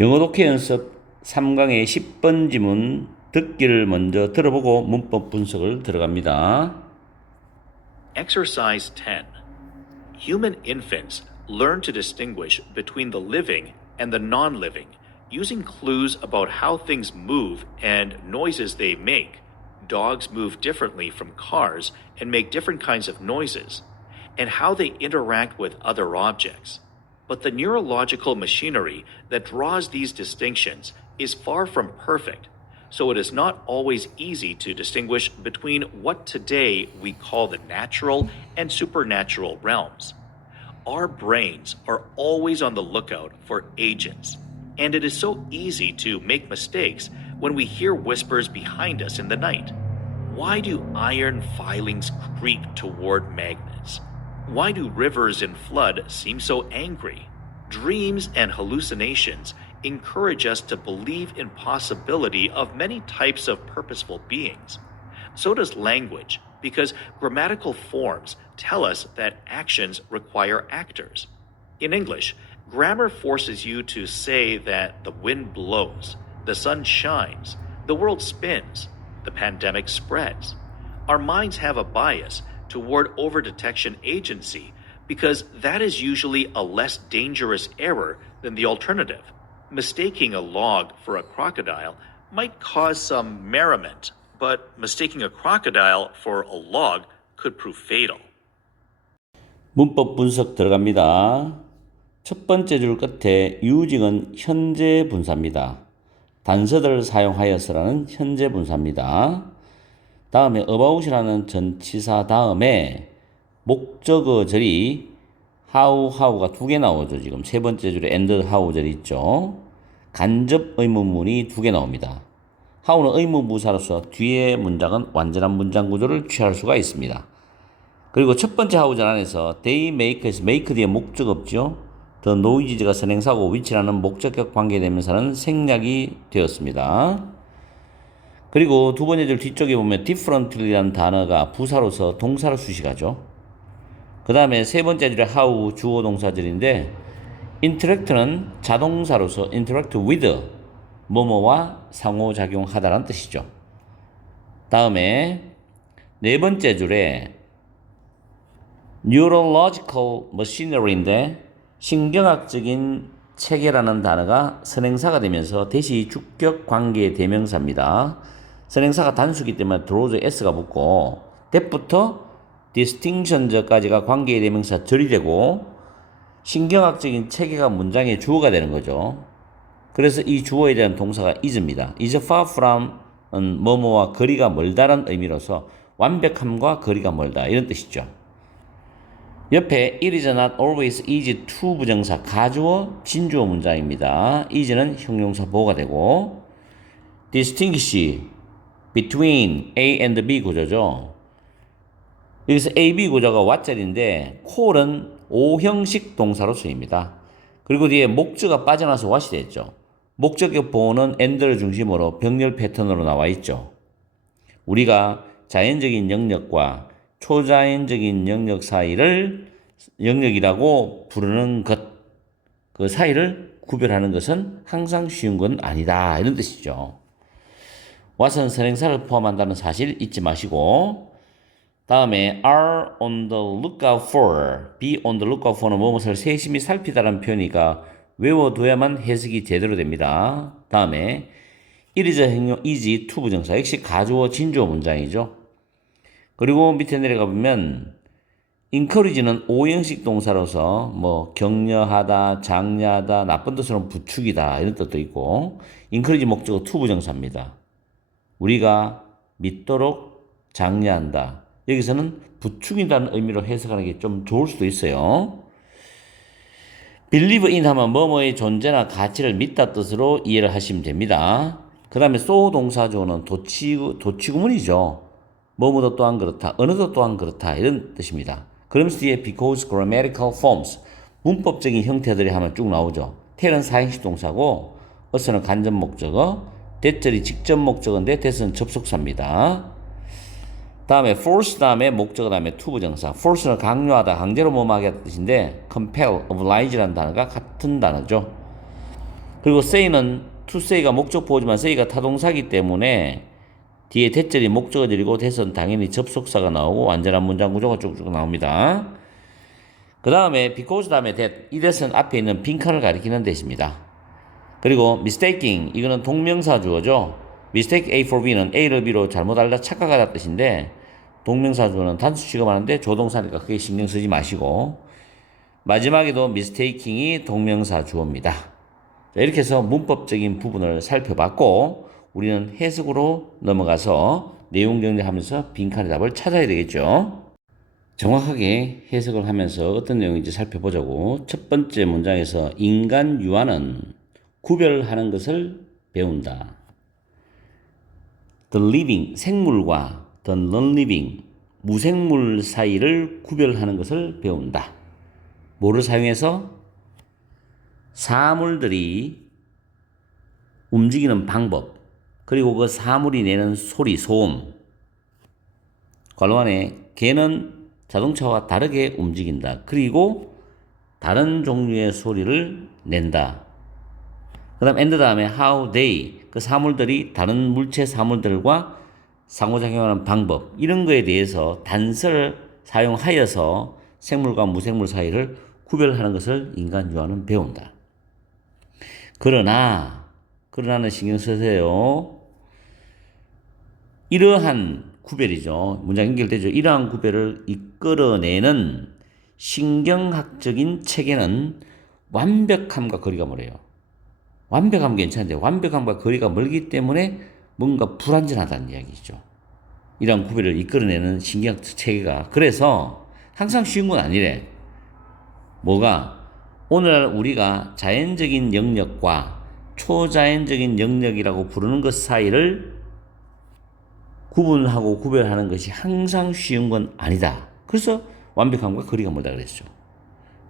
영어 독해 연습 3강의 10번 지문 듣기를 먼저 들어보고 문법 분석을 들어갑니다. Exercise 10. Human infants learn to distinguish between the living and the non-living using clues about how things move and noises they make. Dogs move differently from cars and make different kinds of noises, and how they interact with other objects. But the neurological machinery that draws these distinctions is far from perfect, so it is not always easy to distinguish between what today we call the natural and supernatural realms. Our brains are always on the lookout for agents, and it is so easy to make mistakes when we hear whispers behind us in the night. Why do iron filings creak toward magnets? Why do rivers in flood seem so angry? Dreams and hallucinations encourage us to believe in possibility of many types of purposeful beings. So does language, because grammatical forms tell us that actions require actors. In English, grammar forces you to say that the wind blows, the sun shines, the world spins, the pandemic spreads. Our minds have a bias toward overdetection agency because that is usually a less dangerous error than the alternative. Mistaking a log for a crocodile might cause some merriment, but mistaking a crocodile for a log could prove fatal. 문법 분석 들어갑니다. 첫 번째 줄 끝에 using은 현재 분사입니다. 단서들을 사용하여서라는 현재 분사입니다. 다음에 about이라는 전치사 다음에 목적어절이 how가 두 개 나오죠. 지금 세 번째 줄에 and how절이 있죠. 간접 의문문이 두 개 나옵니다. how는 의문부사로서 뒤에 문장은 완전한 문장 구조를 취할 수가 있습니다. 그리고 첫 번째 how절 안에서 they make에서 make 뒤에 목적 없죠. the noises가 선행사고 which라는 목적격 관계대명사는 생략이 되었습니다. 그리고 두 번째 줄 뒤쪽에 보면 differently라는 단어가 부사로서 동사로 수식하죠. 그 다음에 세 번째 줄에 how 주어 동사절인데 interact는 자동사로서 interact with 뭐뭐와 상호작용하다라는 뜻이죠. 다음에 네 번째 줄에 neurological machinery인데 신경학적인 체계라는 단어가 선행사가 되면서 대시 주격 관계 대명사입니다. 선행사가 단수기 때문에 들어오죠. s가 붙고 that부터 distinction까지가 관계 대명사 절이 되고 신경학적인 체계가 문장의 주어가 되는 거죠. 그래서 이 주어에 대한 동사가 is입니다. is far from 뭐뭐와 거리가 멀다라는 의미로서 완벽함과 거리가 멀다 이런 뜻이죠. 옆에 it is not always easy to 부정사 가주어 진주어 문장입니다. is는 형용사 보호가 되고 distinguish between A and B 구조죠. 여기서 A, B 구조가 what자리인데 call은 오형식 동사로 쓰입니다. 그리고 뒤에 목적어가 빠져나서 what이 됐죠. 목적격 보호는 and를 중심으로 병렬 패턴으로 나와 있죠. 우리가 자연적인 영역과 초자연적인 영역 사이를 영역이라고 부르는 것, 그 사이를 구별하는 것은 항상 쉬운 건 아니다 이런 뜻이죠. what은 선행사를 포함한다는 사실 잊지 마시고 다음에 are on the lookout for, be on the lookout for는 무엇을 세심히 살피다라는 표현이니까 외워둬야만 해석이 제대로 됩니다. 다음에 it is 행용 is to 부정사 역시 가주어 진주어 문장이죠. 그리고 밑에 내려가 보면 encourage는 오형식 동사로서 뭐 격려하다, 장려하다, 나쁜 뜻으로는 부추기다 이런 뜻도 있고 encourage 목적어 to 부정사입니다. 우리가 믿도록 장려한다. 여기서는 부추긴다는 의미로 해석하는 게 좀 좋을 수도 있어요. believe in 하면 뭐뭐의 존재나 가치를 믿다 뜻으로 이해를 하시면 됩니다. 그 다음에 so 동사조는 도치구문이죠. 뭐뭐도 또한 그렇다, 어느도 또한 그렇다 이런 뜻입니다. 그러면서 뒤에 because grammatical forms 문법적인 형태들이 하면 쭉 나오죠. tell은 사행식 동사고 us는 간접 목적어, that절이 직접 목적어인데 that은 접속사입니다. 다음에 force 다음에 목적어 다음에 to 부정사. force는 강요하다, 강제로 뭐뭐 하게 하는 뜻인데 compel, oblige라는 단어가 같은 단어죠. 그리고 say는 to say가 목적 보호지만 say가 타동사기 때문에 뒤에 대절이 목적어들이고 대선 당연히 접속사가 나오고 완전한 문장 구조가 쭉쭉 나옵니다. 그 다음에 because 다음에 that, 이 that은 앞에 있는 빈칸을 가리키는 대시입니다. 그리고 mistaking, 이거는 동명사 주어죠. mistake A for B는 A를 B로 잘못 알다 착각하다 뜻인데 동명사 주어는 단수 취급하는데 조동사니까 크게 신경 쓰지 마시고 마지막에도 mistaking이 동명사 주어입니다. 자, 이렇게 해서 문법적인 부분을 살펴봤고 우리는 해석으로 넘어가서 내용 정리하면서 빈칸의 답을 찾아야 되겠죠. 정확하게 해석을 하면서 어떤 내용인지 살펴보자고. 첫 번째 문장에서 인간 유아는 구별하는 것을 배운다. The living, 생물과 the non-living, 무생물 사이를 구별하는 것을 배운다. 뭐를 사용해서? 사물들이 움직이는 방법, 그리고 그 사물이 내는 소리, 소음. 괄호 안에 개는 자동차와 다르게 움직인다. 그리고 다른 종류의 소리를 낸다. 그 다음 and 다음에 how they, 그 사물들이 다른 물체 사물들과 상호작용하는 방법, 이런 거에 대해서 단서를 사용하여서 생물과 무생물 사이를 구별하는 것을 인간 유아는 배운다. 그러나는 신경 쓰세요. 이러한 구별이죠. 문장 연결되죠. 이러한 구별을 이끌어내는 신경학적인 체계는 완벽함과 거리가 멀어요. 완벽함 괜찮은데 완벽함과 거리가 멀기 때문에 뭔가 불완전하다는 이야기죠. 이러한 구별을 이끌어내는 신경학적 체계가. 그래서 항상 쉬운 건 아니래. 뭐가? 오늘날 우리가 자연적인 영역과 초자연적인 영역이라고 부르는 것 사이를 구분하고 구별하는 것이 항상 쉬운 건 아니다. 그래서 완벽함과 거리가 멀다 그랬죠.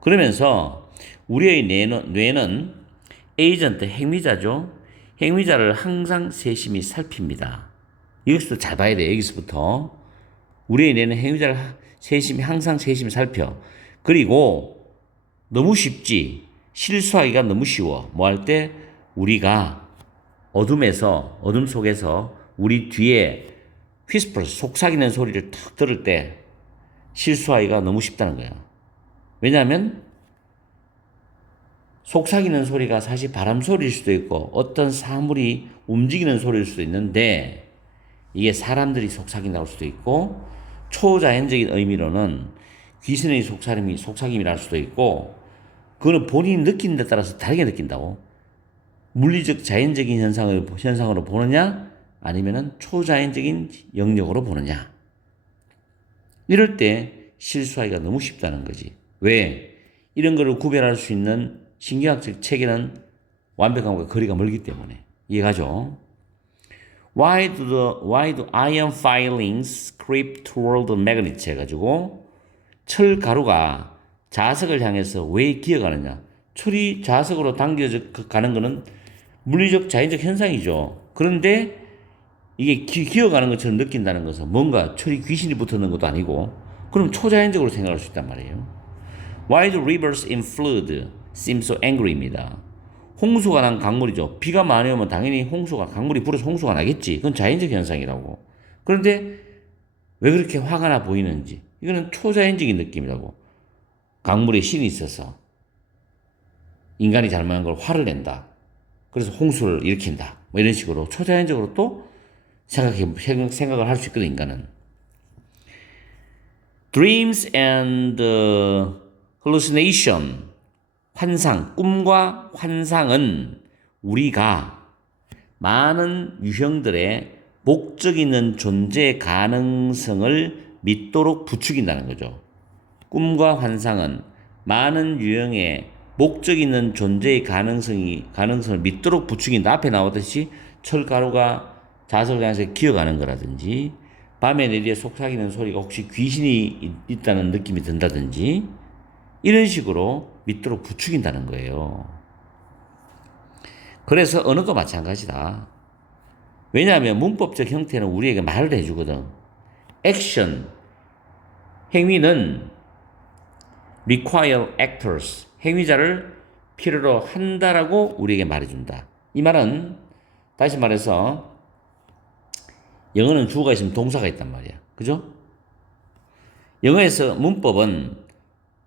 그러면서 우리의 뇌는 에이전트, 행위자죠. 행위자를 항상 세심히 살핍니다. 이것도 잘 봐야 돼요. 여기서부터. 우리의 뇌는 행위자를 항상 세심히 살펴. 그리고 너무 쉽지. 실수하기가 너무 쉬워. 뭐 할 때? 우리가 어둠 속에서 우리 뒤에 휘스퍼, 속삭이는 소리를 탁 들을 때 실수하기가 너무 쉽다는 거예요. 왜냐하면 속삭이는 소리가 사실 바람 소리일 수도 있고 어떤 사물이 움직이는 소리일 수도 있는데 이게 사람들이 속삭인다고 할 수도 있고 초자연적인 의미로는 귀신의 속삭임이랄 수도 있고 그거는 본인이 느끼는 데 따라서 다르게 느낀다고. 물리적 자연적인 현상으로 보느냐 아니면은 초자연적인 영역으로 보느냐. 이럴 때 실수하기가 너무 쉽다는 거지. 왜? 이런 거를 구별할 수 있는 신경학적 체계는 완벽함과 거리가 멀기 때문에. 이해가죠? Why do iron filings creep toward the magnet? 해가지고 철 가루가 자석을 향해서 왜 기어가느냐? 철이 자석으로 당겨져 가는 것은 물리적 자연적 현상이죠. 그런데 이게 기어가는 것처럼 느낀다는 것은 뭔가 철이 귀신이 붙어있는 것도 아니고 그럼 초자연적으로 생각할 수 있단 말이에요. Why do rivers in flood seem so angry입니다. 홍수가 난 강물이죠. 비가 많이 오면 당연히 강물이 불어서 홍수가 나겠지. 그건 자연적 현상이라고. 그런데 왜 그렇게 화가 나 보이는지 이거는 초자연적인 느낌이라고. 강물에 신이 있어서 인간이 잘못한 걸 화를 낸다. 그래서 홍수를 일으킨다. 뭐 이런 식으로 초자연적으로 또 생각을 할 수 있거든, 인간은. Dreams and hallucination, 환상, 꿈과 환상은 우리가 많은 유형들의 목적 있는 존재 가능성을 믿도록 부추긴다는 거죠. 꿈과 환상은 많은 유형의 목적 있는 존재의 가능성을 믿도록 부추긴다. 앞에 나오듯이 철가루가 자석을 향해서 기어가는 거라든지 밤에 내리에 속삭이는 소리가 혹시 귀신이 있다는 느낌이 든다든지 이런 식으로 믿도록 부추긴다는 거예요. 그래서 언어도 마찬가지다. 왜냐하면 문법적 형태는 우리에게 말을 해주거든. 액션, 행위는 require actors, 행위자를 필요로 한다라고 우리에게 말해준다. 이 말은 다시 말해서 영어는 주어가 있으면 동사가 있단 말이야. 그죠? 영어에서 문법은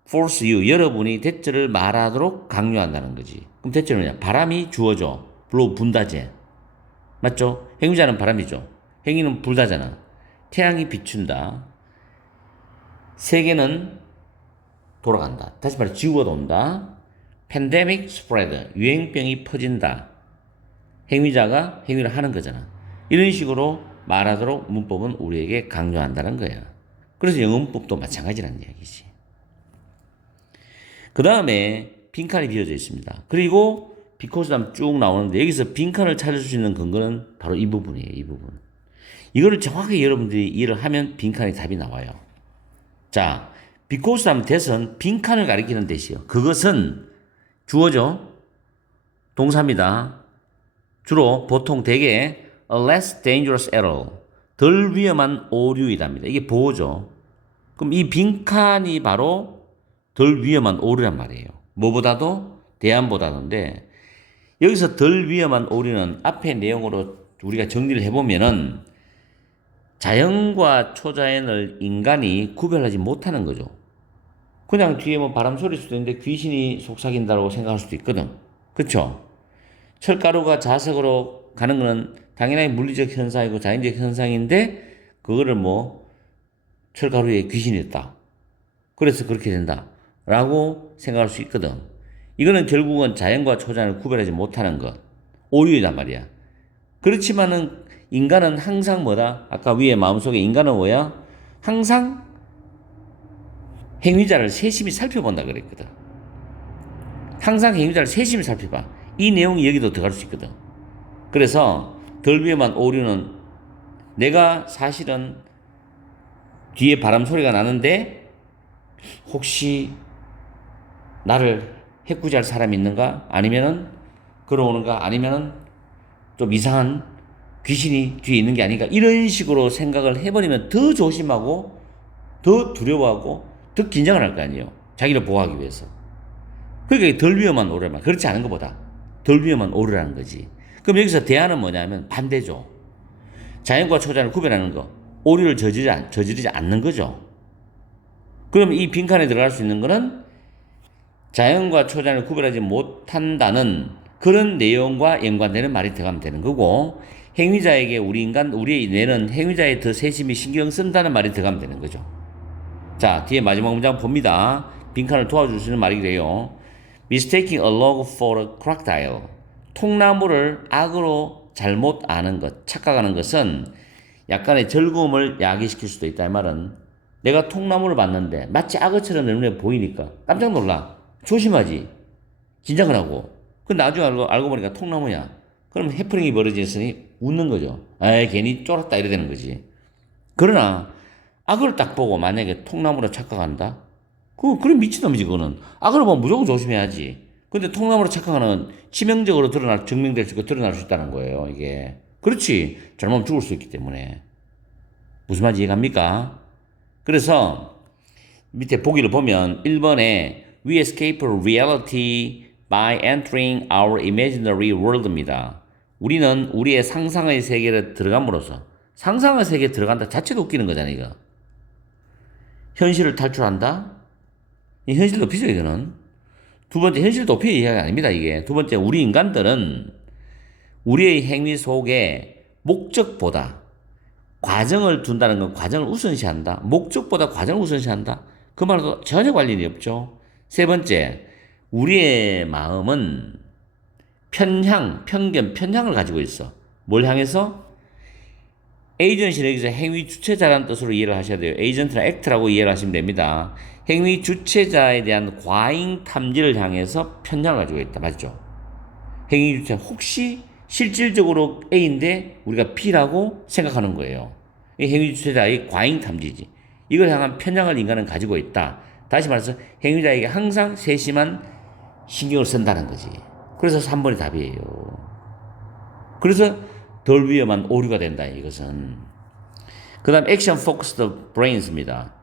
force you, 여러분이 대절을 말하도록 강요한다는 거지. 그럼 대절은 뭐냐? 바람이 주어져. blow, 분다제. 맞죠? 행위자는 바람이죠. 행위는 불다잖아. 태양이 비춘다. 세계는 돌아간다. 다시 말해 지구가 돈다. pandemic spread, 유행병이 퍼진다. 행위자가 행위를 하는 거잖아. 이런 식으로 말하도록 문법은 우리에게 강요한다는 거야. 그래서 영어 문법도 마찬가지라는 이야기지. 그 다음에 빈칸이 비어져 있습니다. 그리고 because 다음 쭉 나오는데 여기서 빈칸을 찾을 수 있는 근거는 바로 이 부분이에요. 이 부분. 이거를 정확하게 여러분들이 이해를 하면 빈칸의 답이 나와요. 자, because 다음 that은 빈칸을 가리키는 대시요. 그것은 주어죠. 동사입니다. 주로 보통 대개 a less dangerous error, 덜 위험한 오류이답니다. 이게 보호죠. 그럼 이 빈칸이 바로 덜 위험한 오류란 말이에요. 뭐보다도 대안보다는데 여기서 덜 위험한 오류는 앞의 내용으로 우리가 정리를 해보면은 자연과 초자연을 인간이 구별하지 못하는 거죠. 그냥 뒤에 뭐 바람 소리일 수도 있는데 귀신이 속삭인다고 생각할 수도 있거든. 그렇죠? 철가루가 자석으로 가는 거는 당연히 물리적 현상이고 자연적 현상인데 그거를 뭐 철가루에 귀신이 있다. 그래서 그렇게 된다. 라고 생각할 수 있거든. 이거는 결국은 자연과 초자연을 구별하지 못하는 것. 오류이단 말이야. 그렇지만은 인간은 항상 뭐다? 아까 위에 마음속에 인간은 뭐야? 항상 행위자를 세심히 살펴본다 그랬거든. 항상 행위자를 세심히 살펴봐. 이 내용이 여기도 들어갈 수 있거든. 그래서 덜 위험한 오류는 내가 사실은 뒤에 바람 소리가 나는데 혹시 나를 해코지할 사람이 있는가? 아니면은 걸어오는가? 아니면은 좀 이상한 귀신이 뒤에 있는 게 아닌가? 이런 식으로 생각을 해버리면 더 조심하고 더 두려워하고 더 긴장을 할 거 아니에요. 자기를 보호하기 위해서. 그러니까 덜 위험한 오류란 그렇지 않은 것보다 덜 위험한 오류라는 거지. 그럼 여기서 대안은 뭐냐면 반대죠. 자연과 초자연을 구별하는 거. 오류를 저지르지 않는 거죠. 그럼 이 빈칸에 들어갈 수 있는 거는 자연과 초자연을 구별하지 못한다는 그런 내용과 연관되는 말이 들어가면 되는 거고, 행위자에게 우리의 뇌는 행위자에 더 세심히 신경 쓴다는 말이 들어가면 되는 거죠. 자, 뒤에 마지막 문장 봅니다. 빈칸을 도와줄 수 있는 말이래요. Mistaking a log for a crocodile. 통나무를 악으로 잘못 아는 것, 착각하는 것은 약간의 즐거움을 야기시킬 수도 있다. 이 말은 내가 통나무를 봤는데 마치 악어처럼 내 눈에 보이니까 깜짝 놀라. 조심하지. 긴장을 하고. 그 나중에 알고 보니까 통나무야. 그럼 해프닝이 벌어졌으니 웃는 거죠. 에이, 괜히 쫄았다 이래 되는 거지. 그러나 악어를 딱 보고 만약에 통나무로 착각한다? 그래 미친놈이지 그거는. 악어를 보면 무조건 조심해야지. 근데 통나무로 착각하는 치명적으로 증명될 수 있고 드러날 수 있다는 거예요, 이게. 그렇지. 잘못하면 죽을 수 있기 때문에. 무슨 말인지 이해갑니까? 그래서 밑에 보기를 보면 1번에 We escape reality by entering our imaginary world입니다. 우리는 우리의 상상의 세계를 들어감으로써 상상의 세계에 들어간다 자체도 웃기는 거잖아, 이거. 현실을 탈출한다? 이 현실 도피죠, 이거는. 두 번째, 현실 도피의 이야기가 아닙니다, 이게. 두 번째, 우리 인간들은 우리의 행위 속에 목적보다 과정을 둔다는 건 과정을 우선시한다. 목적보다 과정을 우선시한다. 그 말도 전혀 관련이 없죠. 세 번째, 우리의 마음은 편향을 가지고 있어. 뭘 향해서? 에이전시는 여기서 행위 주체자라는 뜻으로 이해를 하셔야 돼요. 에이전트나 액트라고 이해를 하시면 됩니다. 행위 주체자에 대한 과잉 탐지를 향해서 편향을 가지고 있다. 맞죠? 행위 주체, 혹시 실질적으로 A인데 우리가 B라고 생각하는 거예요. 이 행위 주체자의 과잉 탐지지. 이걸 향한 편향을 인간은 가지고 있다. 다시 말해서 행위자에게 항상 세심한 신경을 쓴다는 거지. 그래서 3번이 답이에요. 그래서 덜 위험한 오류가 된다, 이것은. 그 다음 액션 포커스드 브레인스입니다.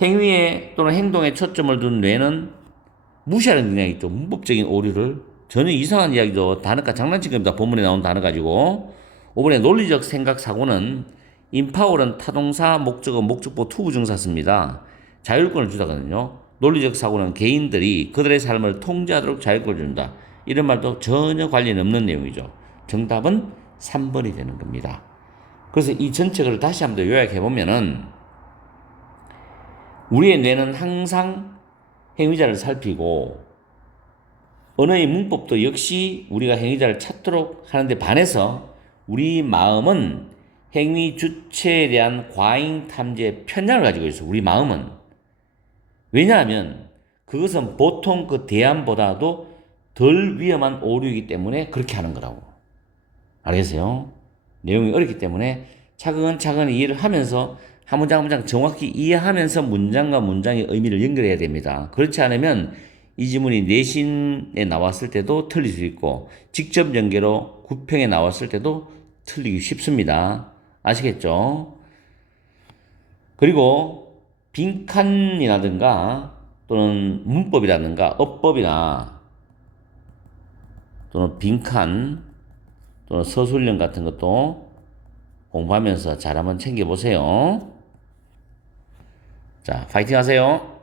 행위에 또는 행동에 초점을 둔 뇌는 무시하는 경향이 있죠. 문법적인 오류를. 전혀 이상한 이야기도 단어가 장난친 겁니다. 본문에 나온 단어 가지고. 5번에 논리적 생각 사고는 인파월은 타동사, 목적어, 목적보, 투부정사 씁니다. 자율권을 주다거든요. 논리적 사고는 개인들이 그들의 삶을 통제하도록 자율권을 준다. 이런 말도 전혀 관련 없는 내용이죠. 정답은 3번이 되는 겁니다. 그래서 이 전체를 다시 한번 더 요약해 보면은 우리의 뇌는 항상 행위자를 살피고 언어의 문법도 역시 우리가 행위자를 찾도록 하는데 반해서 우리 마음은 행위 주체에 대한 과잉 탐지의 편향을 가지고 있어. 우리 마음은. 왜냐하면 그것은 보통 그 대안보다도 덜 위험한 오류이기 때문에 그렇게 하는 거라고. 알겠어요? 내용이 어렵기 때문에 차근차근 이해를 하면서 한 문장 한 문장 정확히 이해하면서 문장과 문장의 의미를 연결해야 됩니다. 그렇지 않으면 이 지문이 내신에 나왔을 때도 틀릴 수 있고 직접 연계로 구평에 나왔을 때도 틀리기 쉽습니다. 아시겠죠? 그리고 빈칸이라든가 또는 문법이라든가 어법이나 또는 빈칸 또는 서술형 같은 것도 공부하면서 잘 한번 챙겨보세요. 자, 파이팅 하세요.